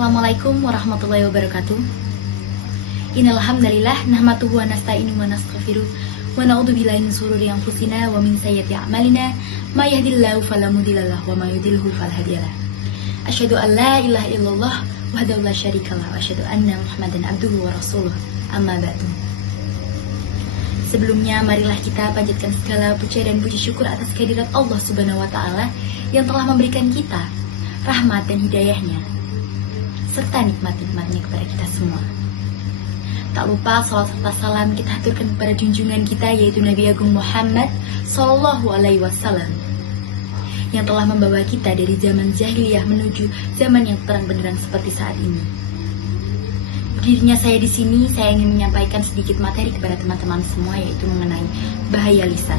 Assalamualaikum warahmatullahi wabarakatuh. Innal hamdalillah nahmaduhu wa nasta'inuhu wa nastaghfiruh wa na'udzu billahi min shururi anfusina wa min sayyiati a'malina may yahdihillahu fala mudhillalah wa may yudhlilhu fala hadiyalah. Asyhadu an la ilaha illallah wahdahu la syarikalah wa asyhadu anna Muhammadan abduhu wa rasuluh. Amma ba'du. Sebelumnya marilah kita panjatkan segala puja dan puji syukur atas kehadirat Allah Subhanahu wa taala yang telah memberikan kita rahmat dan hidayahnya serta nikmat-nikmatnya kepada kita semua. Tak lupa salawat serta salam kita haturkan kepada junjungan kita, yaitu Nabi Agung Muhammad Sallallahu Alaihi Wasallam, yang telah membawa kita dari zaman jahiliyah menuju zaman yang terang benderang seperti saat ini. Berdirinya saya di sini, saya ingin menyampaikan sedikit materi kepada teman-teman semua, yaitu mengenai bahaya lisan.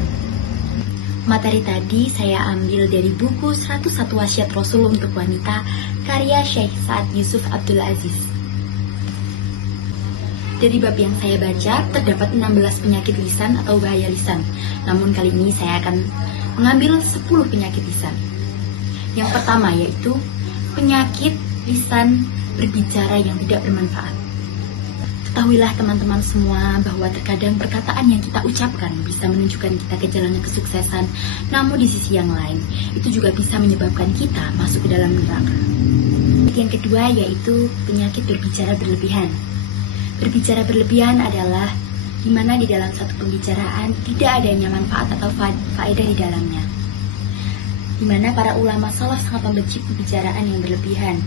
Materi tadi saya ambil dari buku 101 Wasiat Rasul untuk Wanita karya Syekh Sa'ad Yusuf Abdul Aziz. Dari bab yang saya baca terdapat 16 penyakit lisan atau bahaya lisan. Namun kali ini saya akan mengambil 10 penyakit lisan. Yang pertama yaitu penyakit lisan berbicara yang tidak bermanfaat. Ketahuilah teman-teman semua bahwa terkadang perkataan yang kita ucapkan bisa menunjukkan kita ke jalan kesuksesan, namun di sisi yang lain itu juga bisa menyebabkan kita masuk ke dalam neraka. Yang kedua yaitu penyakit berbicara berlebihan. Berbicara berlebihan adalah di mana di dalam satu pembicaraan tidak adanya manfaat atau faedah di dalamnya. Di mana para ulama salaf sangat membenci pembicaraan yang berlebihan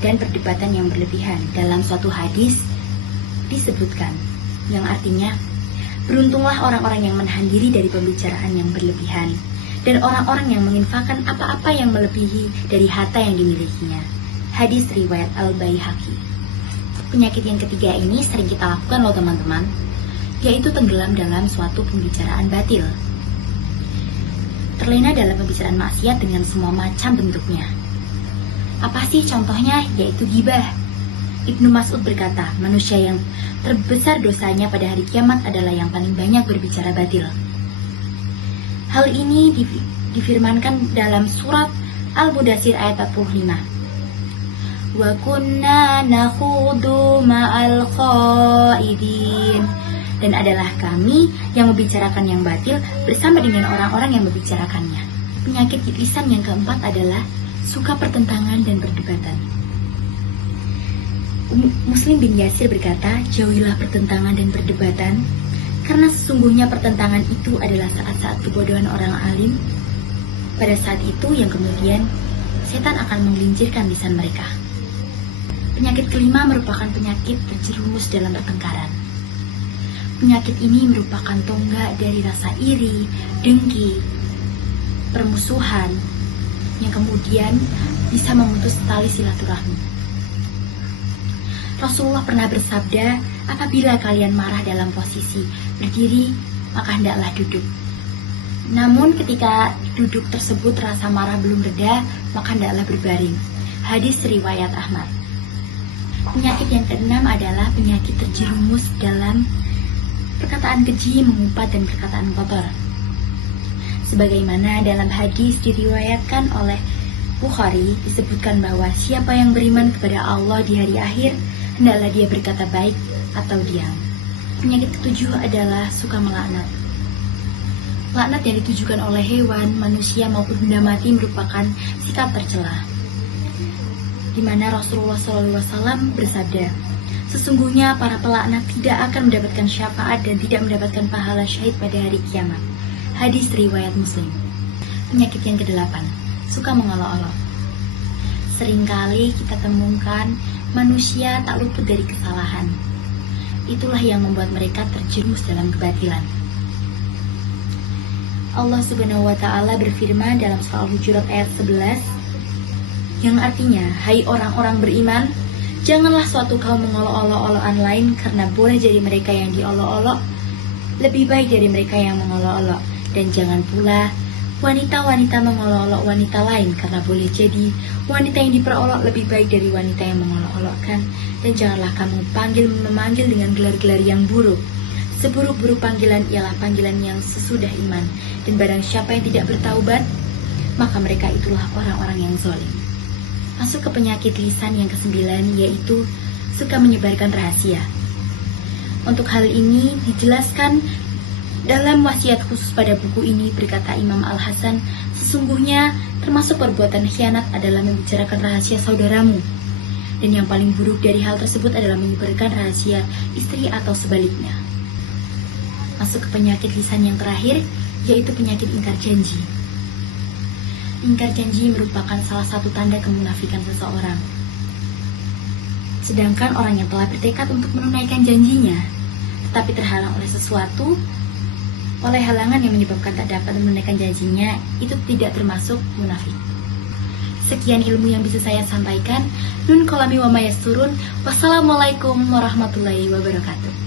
dan perdebatan yang berlebihan. Dalam suatu hadis disebutkan yang artinya beruntunglah orang-orang yang menahan diri dari pembicaraan yang berlebihan dan orang-orang yang menginfakkan apa-apa yang melebihi dari harta yang dimilikinya. Hadis riwayat Al-Baihaqi. Penyakit yang ketiga ini sering kita lakukan loh teman-teman, yaitu tenggelam dalam suatu pembicaraan batil. Terlena dalam pembicaraan maksiat dengan semua macam bentuknya. Apa sih contohnya? Yaitu ghibah. Ibnu Mas'ud berkata, manusia yang terbesar dosanya pada hari kiamat adalah yang paling banyak berbicara batil. Hal ini difirmankan dalam surat Al-Mudaththir ayat 45. Wa kunna nakhudu ma'al qaidin. Dan adalah kami yang membicarakan yang batil bersama dengan orang-orang yang membicarakannya. Penyakit lisan yang keempat adalah suka pertentangan dan perdebatan. Muslim bin Yasir berkata, jauhilah pertentangan dan perdebatan, karena sesungguhnya pertentangan itu adalah saat-saat kebodohan orang alim. Pada saat itu yang kemudian setan akan menggelincirkan lisan mereka. Penyakit kelima merupakan penyakit terjerumus dalam pertengkaran. Penyakit ini merupakan tonggak dari rasa iri, dengki, permusuhan, yang kemudian bisa memutus tali silaturahmi. Rasulullah pernah bersabda, apabila kalian marah dalam posisi berdiri, maka hendaklah duduk. Namun ketika duduk tersebut rasa marah belum reda, maka hendaklah berbaring. Hadis riwayat Ahmad. Penyakit yang keenam adalah penyakit terjerumus dalam perkataan keji, mengumpat, dan perkataan kotor. Sebagaimana dalam hadis diriwayatkan oleh Bukhari, disebutkan bahwa siapa yang beriman kepada Allah di hari akhir, hendaklah dia berkata baik atau diam. Penyakit ketujuh adalah suka melaknat. Laknat yang ditujukan oleh hewan, manusia maupun benda mati merupakan sikap tercela. Di mana Rasulullah SAW bersabda, sesungguhnya para pelaknat tidak akan mendapatkan syafaat dan tidak mendapatkan pahala syahid pada hari kiamat. Hadis riwayat Muslim. Penyakit yang kedelapan, suka mengolok-olok. Seringkali kita temukan manusia tak luput dari kesalahan. Itulah yang membuat mereka terjerumus dalam kebatilan. Allah Subhanahu wa taala berfirman dalam surah Al-Hujurat ayat 11 yang artinya, hai orang-orang beriman, janganlah suatu kaum mengolok-olok-olokan lain, karena boleh jadi mereka yang diolok-olok lebih baik dari mereka yang mengolok-olok, dan jangan pula wanita-wanita mengolok-olok wanita lain, karena boleh jadi wanita yang diperolok lebih baik dari wanita yang mengolok-olokkan. Dan janganlah kamu memanggil dengan gelar-gelar yang buruk. Seburuk-buruk panggilan ialah panggilan yang sesudah iman. Dan barang siapa yang tidak bertaubat, maka mereka itulah orang-orang yang zalim. Masuk ke penyakit lisan yang ke-9, yaitu suka menyebarkan rahasia. Untuk hal ini dijelaskan dalam wasiat khusus pada buku ini, berkata Imam Al-Hasan, sesungguhnya termasuk perbuatan khianat adalah membicarakan rahasia saudaramu. Dan yang paling buruk dari hal tersebut adalah menyebarkan rahasia istri atau sebaliknya. Masuk ke penyakit lisan yang terakhir, yaitu penyakit ingkar janji. Ingkar janji merupakan salah satu tanda kemunafikan seseorang. Sedangkan orang yang telah bertekad untuk menunaikan janjinya, tetapi terhalang oleh sesuatu, oleh halangan yang menyebabkan tak dapat menunaikan janjinya, itu tidak termasuk munafik. Sekian ilmu yang bisa saya sampaikan. Nun kolami wa mayasturun. Wassalamualaikum warahmatullahi wabarakatuh.